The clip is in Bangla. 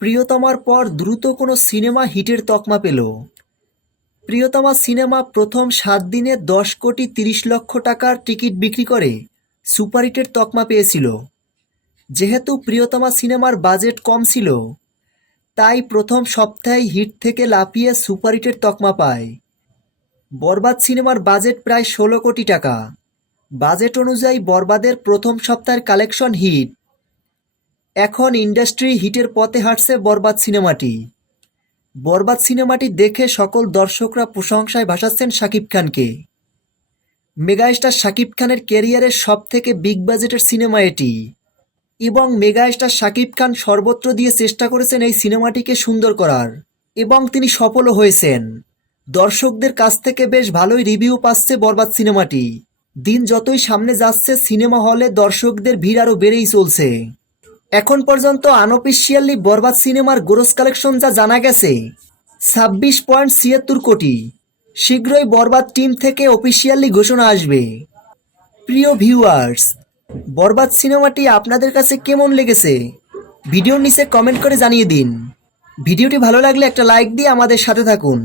প্রিয়তমার পর দ্রুত কোনো সিনেমা হিটের তকমা পেল। প্রিয়তমা সিনেমা প্রথম ৭ দিনে ১০,৩০,০০,০০০ টাকার টিকিট বিক্রি করে সুপারহিটের তকমা পেয়েছিল। যেহেতু প্রিয়তমা সিনেমার বাজেট কম ছিল, তাই প্রথম সপ্তাহেই হিট থেকে লাফিয়ে সুপারহিটের তকমা পায়। বরবাদ সিনেমার বাজেট প্রায় ১৬ কোটি টাকা। বাজেট অনুযায়ী বরবাদের প্রথম সপ্তাহের কালেকশন হিট। এখন ইন্ডাস্ট্রি হিটের পথে হাঁটছে বরবাদ সিনেমাটি। বরবাদ সিনেমাটি দেখে সকল দর্শকরা প্রশংসায় ভাসাচ্ছেন শাকিব খানকে। মেগাস্টার শাকিব খানের ক্যারিয়ারের সবথেকে বিগ বাজেটের সিনেমা এটি, এবং মেগাস্টার শাকিব খান সর্বত্র দিয়ে চেষ্টা করেছেন এই সিনেমাটিকে সুন্দর করার, এবং তিনি সফলও হয়েছেন। দর্শকদের কাছ থেকে বেশ ভালোই রিভিউ পাচ্ছে বরবাদ সিনেমাটি। দিন যতই সামনে যাচ্ছে সিনেমা হলে দর্শকদের ভিড় আরও বেড়েই চলছে। এখন পর্যন্ত আনঅফিসিয়ালি বরবাদ সিনেমার গ্রোস কালেকশন যা জানা গেছে ২৬,৭৬ কোটি। শীঘ্রই বরবাদ টিম থেকে অফিসিয়ালি ঘোষণা আসবে। প্রিয় ভিউয়ার্স, বরবাদ সিনেমাটি আপনাদের কাছে কেমন লেগেছে ভিডিওর নিচে কমেন্ট করে জানিয়ে দিন। ভিডিওটি ভালো লাগলে একটা লাইক দিয়ে আমাদের সাথে থাকুন।